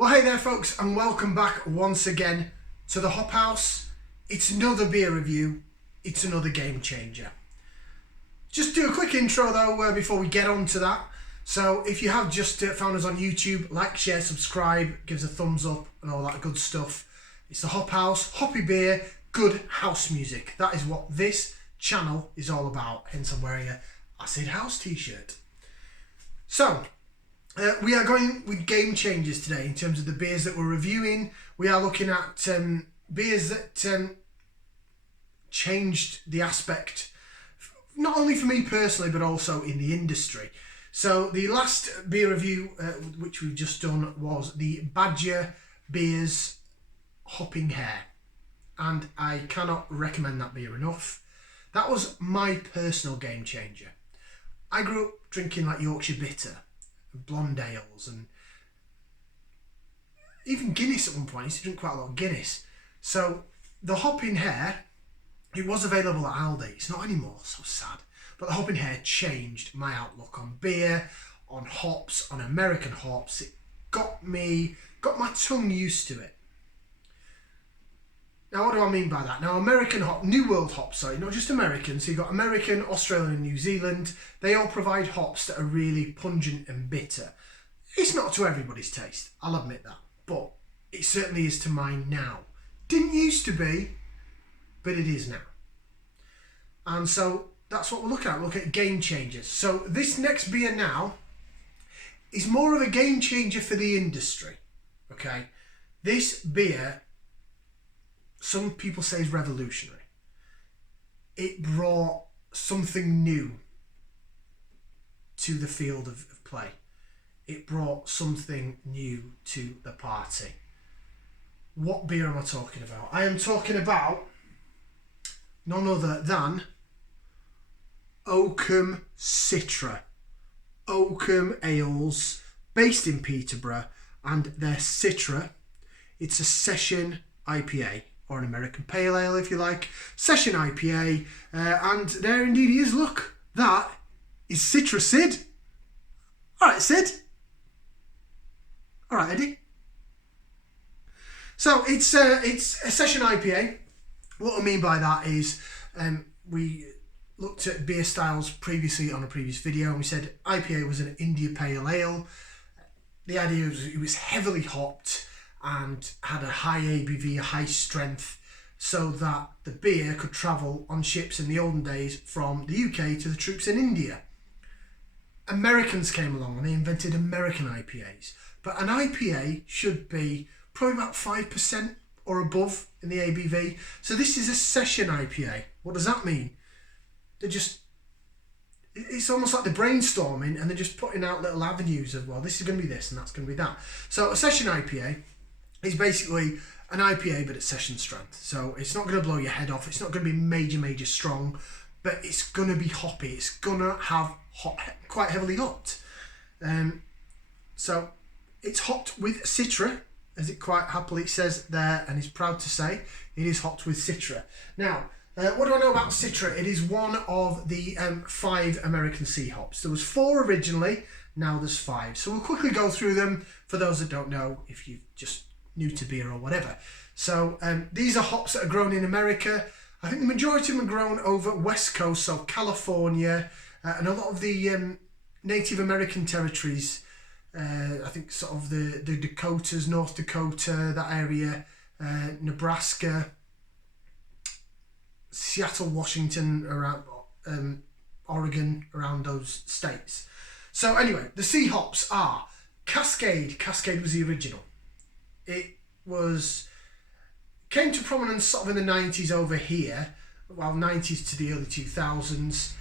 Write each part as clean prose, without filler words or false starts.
Well, hey there folks, and welcome back once again to the Hop House. It's another beer review, it's another game changer. Just do a quick intro though before we get on to that. So if you have just found us on YouTube, like, share, subscribe, give us a thumbs up and all that good stuff. It's the Hop House, hoppy beer, good house music. That is what this channel is all about, hence I'm wearing a Acid House t-shirt. So, we are going with game changers today in terms of the beers that we're reviewing. We are looking at beers that changed the aspect, not only for me personally, but also in the industry. So the last beer review, which we've just done, was the Badger Beers Hopping Hare. And I cannot recommend that beer enough. That was my personal game changer. I grew up drinking like Yorkshire Bitter, blonde ales, and even Guinness at one point. I used to drink quite a lot of Guinness. So the Hopping Hare, it was available at Aldi. It's not anymore, so sad. But the Hopping Hare changed my outlook on beer, on hops, on American hops. It got my tongue used to it. Now, what do I mean by that? Now, American hop, New World hops, sorry, not just American. So you've got American, Australian, and New Zealand. They all provide hops that are really pungent and bitter. It's not to everybody's taste, I'll admit that. But it certainly is to mine now. Didn't used to be, but it is now. And so that's what we're looking at. Look at game changers. So this next beer now is more of a game changer for the industry. Okay, this beer, some people say, is revolutionary. It brought something new to the field of play. It brought something new to the party. What beer am I talking about? I am talking about none other than Oakham Citra. Oakham Ales, based in Peterborough, and their Citra, it's a session IPA, or an American Pale Ale if you like. Session IPA, and there indeed he is. Look, that is Citra Sid. Alright, Sid. Alright, Eddie. So it's a session IPA. What I mean by that is we looked at beer styles previously on a previous video, and we said IPA was an India Pale Ale. The idea was it was heavily hopped and had a high ABV, a high strength, so that the beer could travel on ships in the olden days from the UK to the troops in India. Americans came along and they invented American IPAs. But an IPA should be probably about 5% or above in the ABV. So this is a session IPA. What does that mean? It's almost like they're brainstorming and they're just putting out little avenues of, well, this is going to be this and that's going to be that. So a session IPA is basically an IPA but at session strength. So it's not going to blow your head off. It's not going to be major strong, but it's going to be hoppy. It's going to have quite heavily hopped. So it's hopped with Citra, as it quite happily says there, and is proud to say it is hopped with Citra. Now, what do I know about Citra? It is one of the 5 American sea hops. There was 4 originally, now there's 5. So we'll quickly go through them for those that don't know, if you're just new to beer or whatever. So these are hops that are grown in America. I think the majority of them are grown over West Coast, so California, and a lot of the Native American territories. I think sort of the Dakotas, North Dakota, that area, Nebraska, Seattle, Washington, around Oregon, around those states. So anyway, the sea hops are Cascade. Cascade was the original. It came to prominence sort of in the 90s over here, well, 90s to the early 2000s.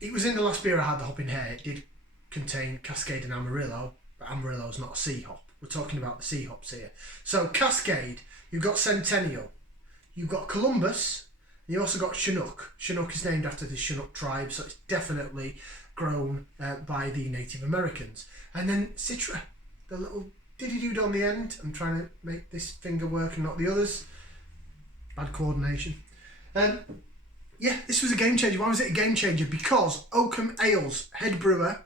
It was in the last beer I had, the Hopping Hare. It did contain Cascade and Amarillo, but Amarillo is not a sea hop. We're talking about the sea hops here. So Cascade, you've got Centennial, you've got Columbus, and you also got Chinook. Chinook is named after the Chinook tribe, so it's definitely grown by the Native Americans. And then Citra, the little diddy-dood on the end. I'm trying to make this finger work and not the others. Bad coordination. Yeah, this was a game changer. Why was it a game changer? Because Oakham Ales head brewer,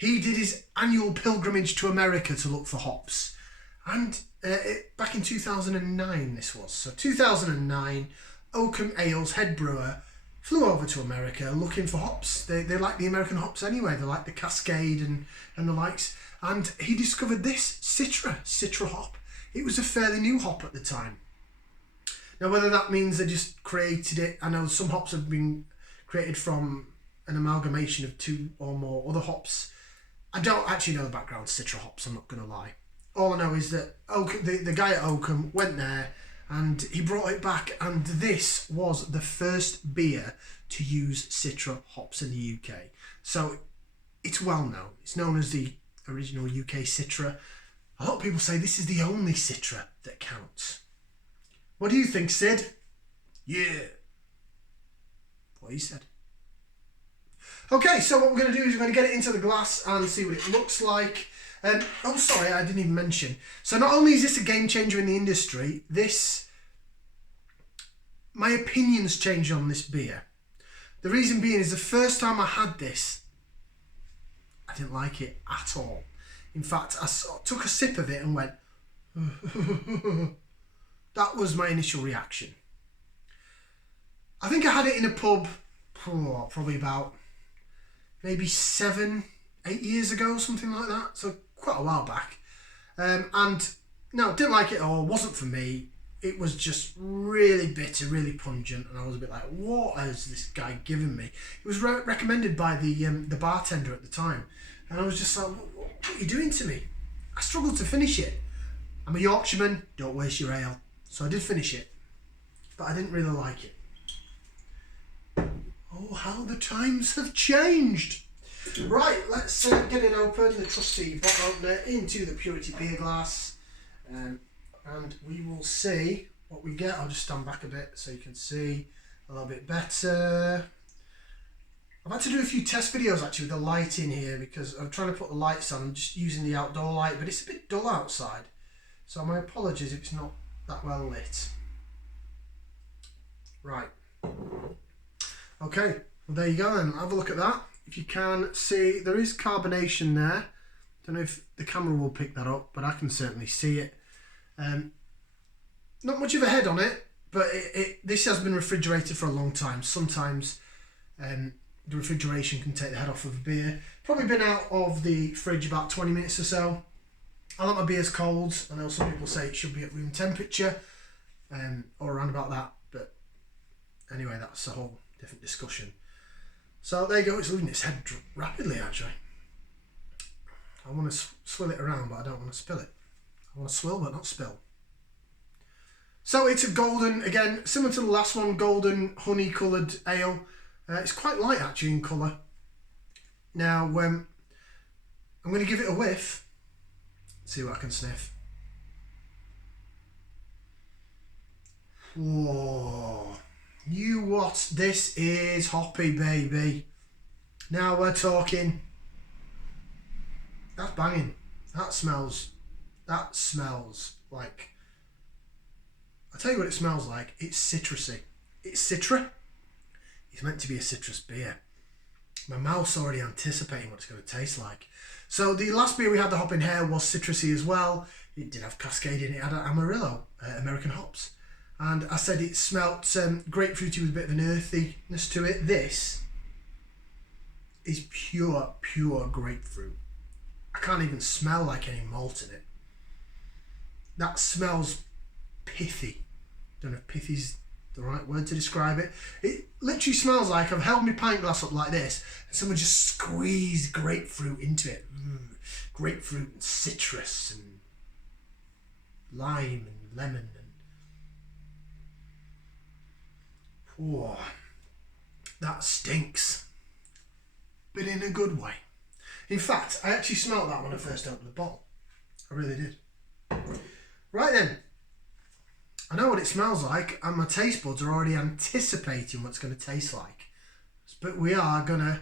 He did his annual pilgrimage to America to look for hops. And back in 2009 this was. So 2009, Oakham Ale's head brewer flew over to America looking for hops. They like the American hops anyway. They like the Cascade and the likes. And he discovered this Citra hop. It was a fairly new hop at the time. Now, whether that means they just created it, I know some hops have been created from an amalgamation of two or more other hops. I don't actually know the background of Citra hops, I'm not going to lie. All I know is that the guy at Oakham went there and he brought it back, and this was the first beer to use Citra hops in the UK. So it's well known. It's known as the original UK Citra. A lot of people say this is the only Citra that counts. What do you think, Sid? Yeah. What he said. Okay, so what we're going to do is we're going to get it into the glass and see what it looks like. Oh, sorry, I didn't even mention. So not only is this a game changer in the industry, my opinion's changed on this beer. The reason being is the first time I had this, I didn't like it at all. In fact, I took a sip of it and went, that was my initial reaction. I think I had it in a pub probably about maybe 7-8 years ago, something like that. So quite a while back. And no, didn't like it at all. Wasn't for me. It was just really bitter, really pungent, and I was a bit like, what has this guy given me? It was recommended by the bartender at the time. And I was just like, what are you doing to me? I struggled to finish it. I'm a Yorkshireman, don't waste your ale. So I did finish it, but I didn't really like it. Oh, how the times have changed. Right, let's get it open, the trusty bottle opener, into the Purity beer glass. And we will see what we get. I'll just stand back a bit so you can see a little bit better. I've had to do a few test videos actually with the light in here because I'm trying to put the lights on. I'm just using the outdoor light, but it's a bit dull outside. So my apologies if it's not that well lit. Right. Okay, well there you go then. Have a look at that. If you can see, there is carbonation there. Don't know if the camera will pick that up, but I can certainly see it. Not much of a head on it, but this has been refrigerated for a long time. Sometimes the refrigeration can take the head off of a beer. Probably been out of the fridge about 20 minutes or so. I like my beers cold. I know some people say it should be at room temperature, or around about that, but anyway, that's a whole different discussion. So there you go, it's leaving its head rapidly actually. I want to swill it around, but I don't want to spill it. I want to swill but not spill. So it's a golden, again, similar to the last one, golden honey coloured ale. It's quite light actually in colour. Now, I'm going to give it a whiff. See what I can sniff. Whoa. You what? This is hoppy, baby. Now we're talking. That's banging. That smells like, I'll tell you what it smells like. It's citrusy. It's Citra. It's meant to be a citrus beer. My mouth's already anticipating what it's going to taste like. So the last beer we had, the Hopping Hare, was citrusy as well. It did have Cascade in it. It had Amarillo, American hops. And I said it smelt grapefruity with a bit of an earthiness to it. This is pure grapefruit. I can't even smell like any malt in it. That smells pithy. Don't know if pithy's the right word to describe it. It literally smells like I've held my pint glass up like this and someone just squeezed grapefruit into it. Grapefruit and citrus and lime and lemon. Whoa, that stinks, but in a good way. In fact, I actually smelled that when I first opened the bottle. I really did. Right then, I know what it smells like, and my taste buds are already anticipating what it's going to taste like. But we are going to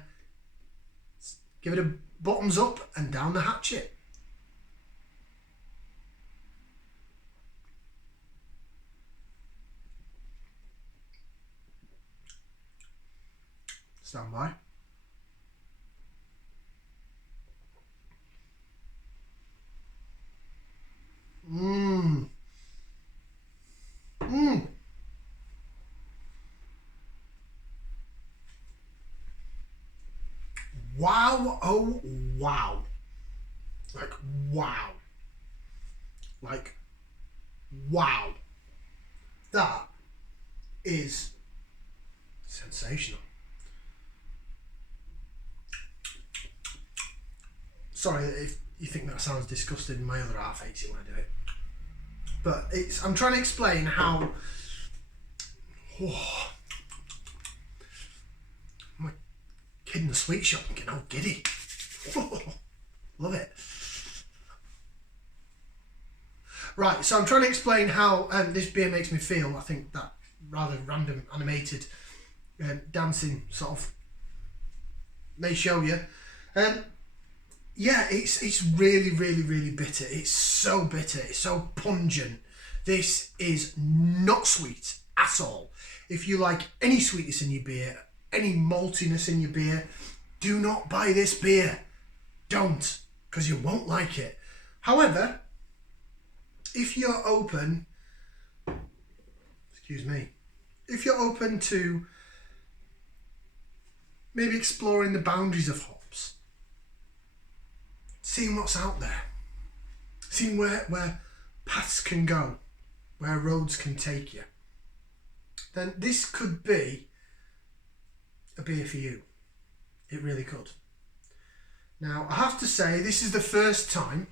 give it a bottoms up and down the hatchet. Stand by. wow, oh wow. Like wow. Like wow. That is sensational. Sorry if you think that sounds disgusting, my other half hates it when I do it. But I'm trying to explain how... Oh, I'm a kid in the sweet shop and getting all giddy. Oh, love it. Right, so I'm trying to explain how this beer makes me feel. I think that rather random animated dancing sort of may show you. Yeah, it's really, really, really bitter. It's so bitter. It's so pungent. This is not sweet at all. If you like any sweetness in your beer, any maltiness in your beer, do not buy this beer. Don't, because you won't like it. However, if you're open, excuse me, if you're open to maybe exploring the boundaries of hops, seeing what's out there, seeing where paths can go, where roads can take you, then this could be a beer for you. It really could. Now, I have to say, this is the first time,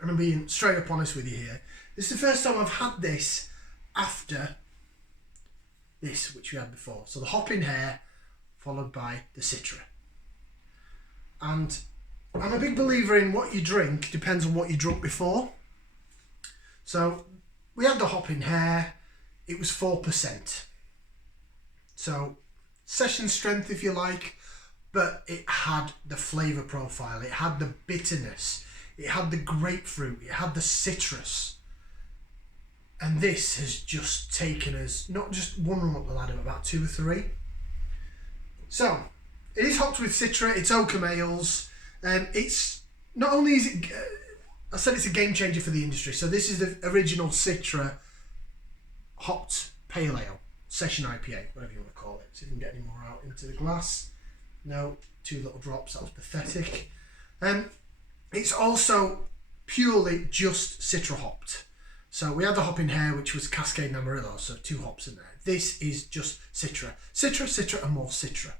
and I'm being straight up honest with you here, this is the first time I've had this after this, which we had before. So the Hopping Hare, followed by the Citra. And I'm a big believer in what you drink depends on what you drunk before. So we had the Hopping Hare, it was 4%. So session strength if you like, but it had the flavour profile, it had the bitterness, it had the grapefruit, it had the citrus. And this has just taken us not just one rung up the ladder, but about 2 or 3. So it is hopped with Citra, it's Oakham ales. It's not only is it, I said it's a game changer for the industry. So this is the original Citra hopped pale ale, session IPA, whatever you want to call it. See if we can get any more out into the glass. No, 2 little drops, that was pathetic. It's also purely just Citra hopped. So we had the Hopping Hare, which was Cascade and Amarillo, so 2 hops in there. This is just Citra. Citra, and more Citra.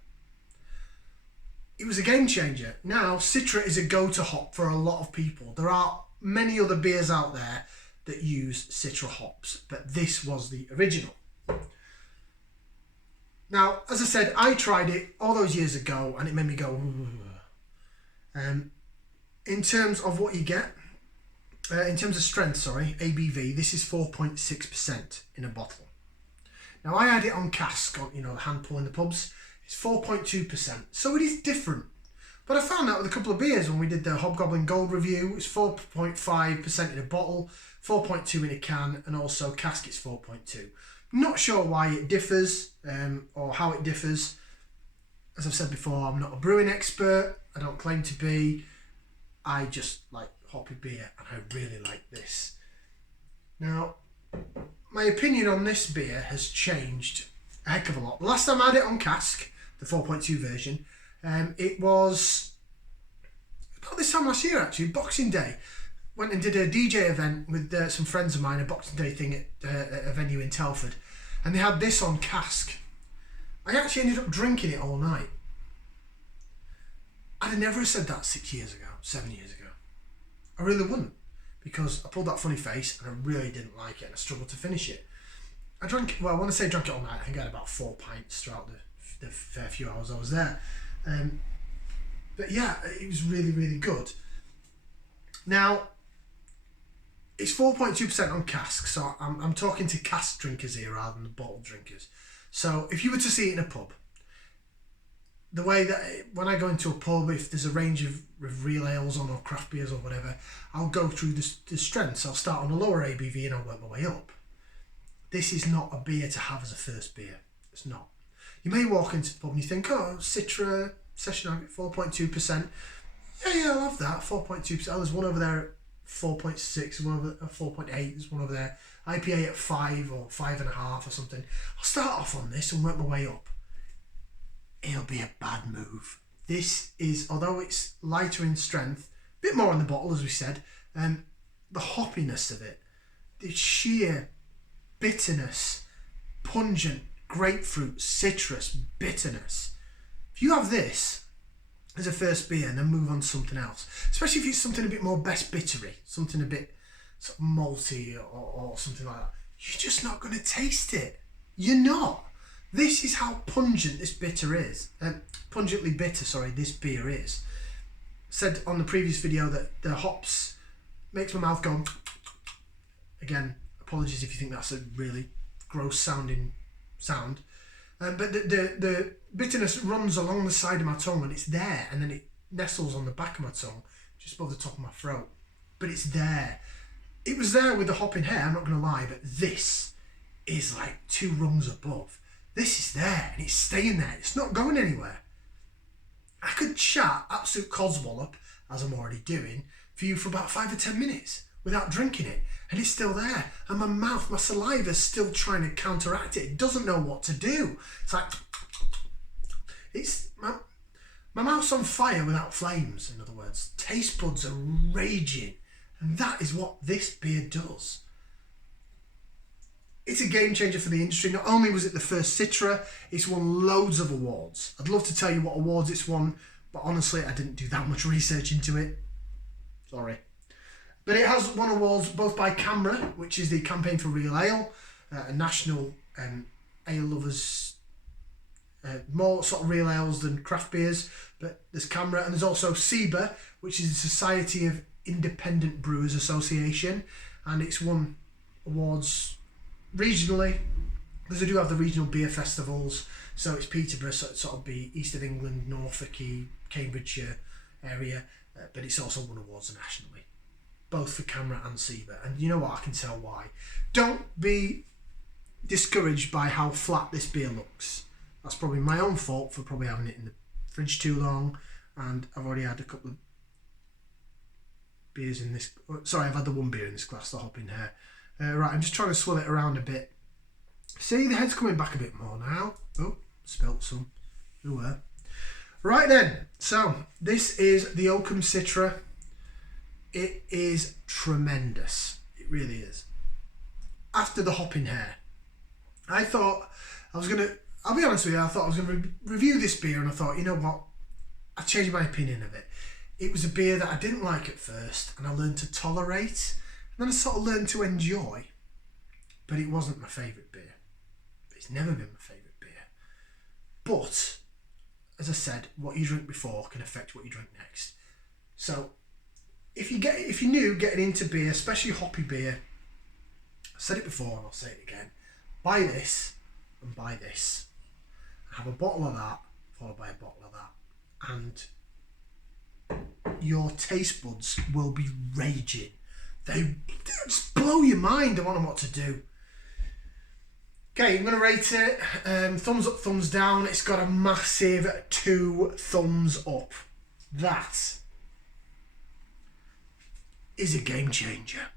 It was a game changer. Now, Citra is a go-to hop for a lot of people. There are many other beers out there that use Citra hops, but this was the original. Now, as I said, I tried it all those years ago and it made me go, in terms of what you get, in terms of strength, ABV, this is 4.6% in a bottle. Now, I had it on cask, on, the hand pull in the pubs. It's 4.2%, so it is different. But I found out with a couple of beers when we did the Hobgoblin Gold review, it's 4.5% in a bottle, 4.2 in a can, and also cask it's 4.2. Not sure why it differs, or how it differs. As I've said before, I'm not a brewing expert, I don't claim to be. I just like hoppy beer, and I really like this. Now, my opinion on this beer has changed a heck of a lot. The last time I had it on cask, the 4.2 version, it was about this time last year actually, Boxing Day. Went and did a DJ event with some friends of mine, a Boxing Day thing at a venue in Telford, and they had this on cask. I actually ended up drinking it all night. I'd have never said that 6 years ago, 7 years ago. I really wouldn't, because I pulled that funny face and I really didn't like it and I struggled to finish it. I drank, well, when I say drank it all night, I think I had about 4 pints throughout the fair few hours I was there. But yeah, it was really, really good. Now, it's 4.2% on cask, so I'm talking to cask drinkers here rather than the bottle drinkers. So if you were to see it in a pub, the way that when I go into a pub, if there's a range of real ales on or craft beers or whatever, I'll go through the strengths. I'll start on a lower ABV and I'll work my way up. This is not a beer to have as a first beer. It's not. You may walk into the pub and you think, oh, Citra, session 4.2%. Yeah, I love that, 4.2%. Oh, there's one over there at 4.6, one over at 4.8, there's one over there. IPA at 5 or 5.5 or something. I'll start off on this and work my way up. It'll be a bad move. This is, although it's lighter in strength, a bit more on the bottle as we said, the hoppiness of it, the sheer bitterness, pungent grapefruit, citrus, bitterness. If you have this as a first beer and then move on to something else, especially if it's something a bit more best bittery, something a bit sort of malty or something like that, you're just not going to taste it. You're not. This is how pungent this bitter is. Pungently bitter, sorry, this beer is. Said on the previous video that the hops makes my mouth go. Again, apologies if you think that's a really gross sounding sound. But the bitterness runs along the side of my tongue and it's there, and then it nestles on the back of my tongue, just above the top of my throat. But it's there. It was there with the hopping hare, I'm not going to lie, but this is like 2 rungs above. This is there and it's staying there. It's not going anywhere. I could chat absolute codswallop, as I'm already doing, for you for about 5 or 10 minutes without drinking it, and it's still there. And my mouth, my saliva's still trying to counteract it. It doesn't know what to do. It's like, it's my mouth's on fire without flames, in other words. Taste buds are raging, and that is what this beer does. It's a game changer for the industry. Not only was it the first Citra, it's won loads of awards. I'd love to tell you what awards it's won, but honestly, I didn't do that much research into it. Sorry. But it has won awards both by CAMRA, which is the Campaign for Real Ale, a national ale lovers, more sort of real ales than craft beers, but there's CAMRA, and there's also SIBA, which is the Society of Independent Brewers Association, and it's won awards regionally, because they do have the regional beer festivals. So it's Peterborough, so it'd sort of be east of England, Norfolky, Cambridgeshire area, but it's also won awards nationally, both for CAMRA and SIBA. And you know what, I can tell why. Don't be discouraged by how flat this beer looks. That's probably my own fault for probably having it in the fridge too long, and I've already had a couple of beers in this. Sorry, I've had the 1 beer in this glass, the Hopping Hare. Right, I'm just trying to swirl it around a bit. See, the head's coming back a bit more now. Oh, spilt some. Ooh, right then, so this is the Oakham Citra. It is tremendous. It really is. After the Hopping Hare, I thought I was going to, I'll be honest with you, I thought I was going to review this beer, and I thought, you know what, I changed my opinion of it. It was a beer that I didn't like at first, and I learned to tolerate. Then I sort of learned to enjoy, but it wasn't my favourite beer. It's never been my favourite beer. But, as I said, what you drink before can affect what you drink next. So, if you're new getting into beer, especially hoppy beer, I said it before and I'll say it again, buy this and buy this. Have a bottle of that, followed by a bottle of that. And your taste buds will be raging. They just blow your mind. I don't know what to do. Okay, I'm going to rate it. Thumbs up, thumbs down. It's got a massive 2 thumbs up. That is a game changer.